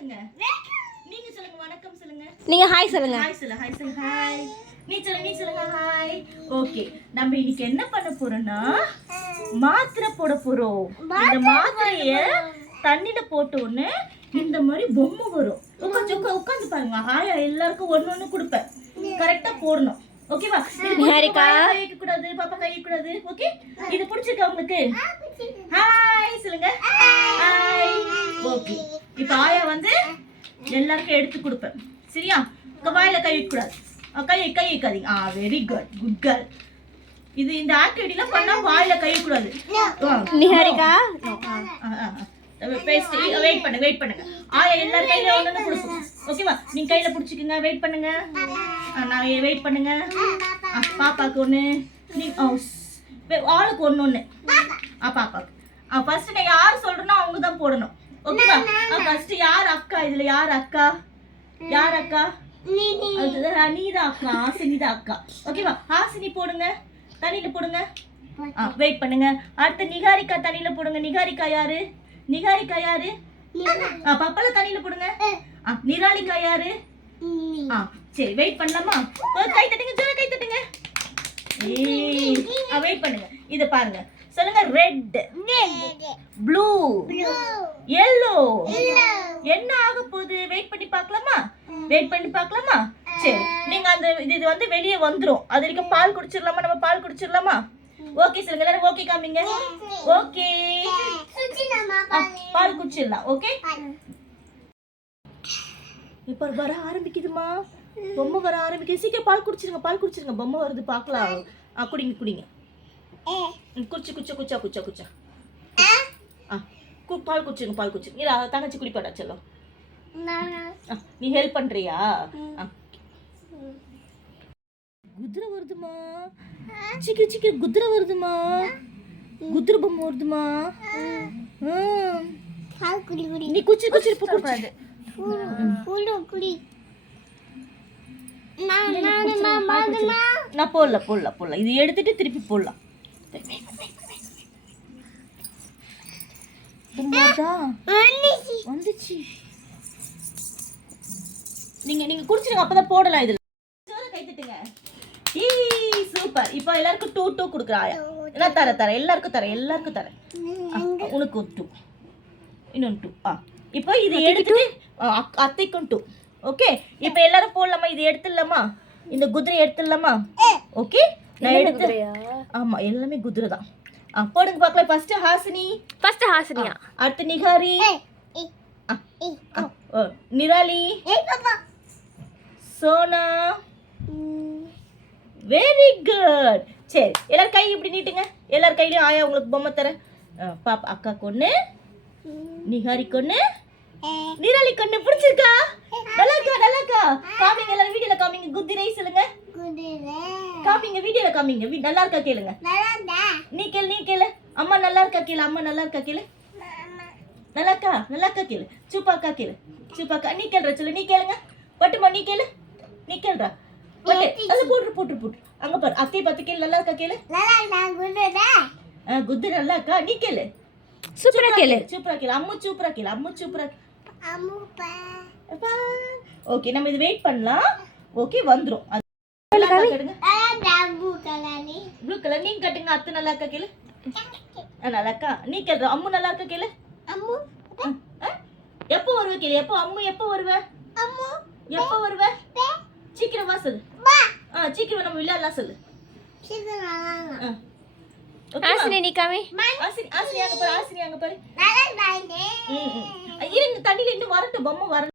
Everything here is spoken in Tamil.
சொல்லுங்க. நீங்க சொல்லுங்க வணக்கம் சொல்லுங்க. நீங்க ஹாய் சொல்லுங்க. ஹாய் சொல்லு. ஹாய் சொல்லு. ஹாய். நீ சொல்லுங்க ஹாய். ஓகே. நம்ம இன்னைக்கு என்ன பண்ண போறோம்னா மாத்திரை போட போறோம். இந்த மாத்திரைய தண்ணில போட்ட உடனே இந்த மாதிரி பொம்மை வரும். உட்காந்து பாருங்க. ஹாய் எல்லாருக்கும் ஒண்ணு கொடுப்பேன். கரெக்டா போடணும். ஓகேவா? நிஹாரிகா கைக்கு கூடாது, பாப்பா கைக்கு கூடாது. ஓகே? இது பிடிச்சிருக்கா உங்களுக்கு? ஹாய் சொல்லுங்க. ஹாய். ஓகே. இப்போ ஆயா வந்து எல்லாருக்கும் எடுத்து கொடுப்பேன். சரியா? வாயில கை வைக்க கூடாது. கை வைக்காதீங்க. Very good. Good girl. இது இந்த ஆக்டிவிட்டிலாம் பண்ணா வாயில கை வைக்க கூடாது. நிஹாரிகா வெயிட் பண்ணுங்க. ஆயா எல்லாரும் கையில ஒண்ணு கொடுப்போம். ஓகேவா? நீங்க கையில பிடிச்சிக்கங்க. வெயிட் பண்ணுங்க. நான் வெயிட் பண்ணுங்க. பாப்பாக்கு ஒண்ணு, நீ ஆளுக்கு ஒண்ணு. பாப்பாக்கு ஃபர்ஸ்ட் நான் யார் சொல்றேனோ அவங்க தான் போடணும். ஓகேவா? ஃபர்ஸ்ட் யார் அக்கா? இதுல யார் அக்கா? நீதான் அக்கா. ஹாசினி தான் அக்கா. ஓகேவா? ஹாசினி போடுங்க. தண்ணியில போடுங்க. வெயிட் பண்ணுங்க. அடுத்து நிகாரிகா தண்ணியில போடுங்க. நிகாரிகா யாரு? பப்பல தண்ணியில போடுங்க. நிராலிகா யாரு? சரி வெயிட் பண்ணலாமா? கை தட்டுங்க. ஜோர கை தட்டுங்க. வெயிட் பண்ணுங்க. இத பாருங்க. சொல்லுங்க. Red, blue, yellow. என்ன ஆக போகுது? வெயிட் பண்ணி பார்க்கலாமா? சரி. நீங்க அந்த இது வந்து வெளியே வந்துரும். அது வரைக்கும் பால் குடிச்சிரலாமா? நம்ம பால் குடிச்சிரலாமா? ஓகே சொல்லுங்க. எல்லாரும் ஓகே காமிங்க. ஓகே. பால் குடிச்சிடலாம். ஓகே. இப்ப வர ஆரம்பிக்குதுமா. பொம்மை வர ஆரம்பிக்குது. சீக்கிரம் பால் குடிச்சிருங்க. பொம்மை வருது பார்க்கலாம். குடிங்க. குச்சா. பால் குடிச்சிருங்க. தங்கச்சி குடிப்பாடா செல்லம். நீ ஹெல்ப் பண்றியா? குதிரை வருதுமா. சீக்கிரம் குதிரை வருதுமா. குதிரை பொம்மை வருதுமா. நீ குடிச்சிரு போடாது. நான் போடல. இது எடுத்துட்டு திருப்பி போடலாம். வந்துச்சு. நீங்க குடிச்சிருங்க. அப்பதான் போடலாம். இதுல கை தட்டுங்க. சூப்பர். இப்போ எல்லாருக்கும் 2 கொடுக்குறா ஆயா. நான் தரேன். எல்லாருக்கும் தரேன். உனக்கு 2. இன்னொன்று 2. இப்போ இது எடுத்துட்டு அத்தைக்கும் 2. ஓகே. இப்போ எல்லாரும் போடலாமா? இது எடுத்துடலாமா? இந்த குதிரை எடுத்துடலாமா? ஓகே. நான் எடுத்து ஆமா எல்லாமே குதிரை தான். போடுங்க பார்க்கலாம். ஃபர்ஸ்ட் ஹாசினியா. அடுத்து நிகாரி, நிராலி, சோனா. Very good. சரி எல்லாரும் கை இப்படி நீட்டுங்க. எல்லார் கையிலயும் ஆயா உங்களுக்கு பொம்மை தரேன். பாப்பா அக்கா கொன்னு, நிகாரி கொன்னு, நிராலி கொன்னு. பிடிச்சிருக்கா? நல்லாக்கா. காமிங்க. எல்லாரும் வீடியோல காமிங்க. குதிரை சொல்லுங்க. காமிங்க. வீடியோல காமிங்க. நல்லா இருக்கா கேளுங்க. நீ கேளு. அம்மா நல்லா இருக்கா கேளு. நல்லாக்கா கேளு. சூப்பாக்கா கேளு. நீ கேளுற சொல்லு. நீ கேளுங்க. பட்டுமா நீ கேளுடா. அது போட்டு அங்க பாரு. அத்தை பார்த்து கேளு. நல்லா இருக்கா கேளு. குதிரை நல்லா இருக்கா? நீ கேளு. சூப்பரா கேளு. அம்மு சூப்பரா கேளு. ஓகே. நம்ம இது வெயிட் பண்ணலாம். ஓகே வந்துரும். ப்ளூ கலர் நீங்க கட்டுங்க. அத்தை நல்லா இருக்கா கேளு. நல்லா இருக்கா? நீ கேளுற. அம்மு நல்லா இருக்கா கேளு. எப்போ வருவ கேளு. எப்போ வருவ? சீக்கிரம் வா சொல்லு. சீக்கிரம் நம்ம விளையாடலாம் சொல்லு. ஹாசினி நீ காமி. ஹாசினி அங்க பாரு. இருங்க தண்ணில இன்னும் வரட்டும். பொம்மை வரட்டும்.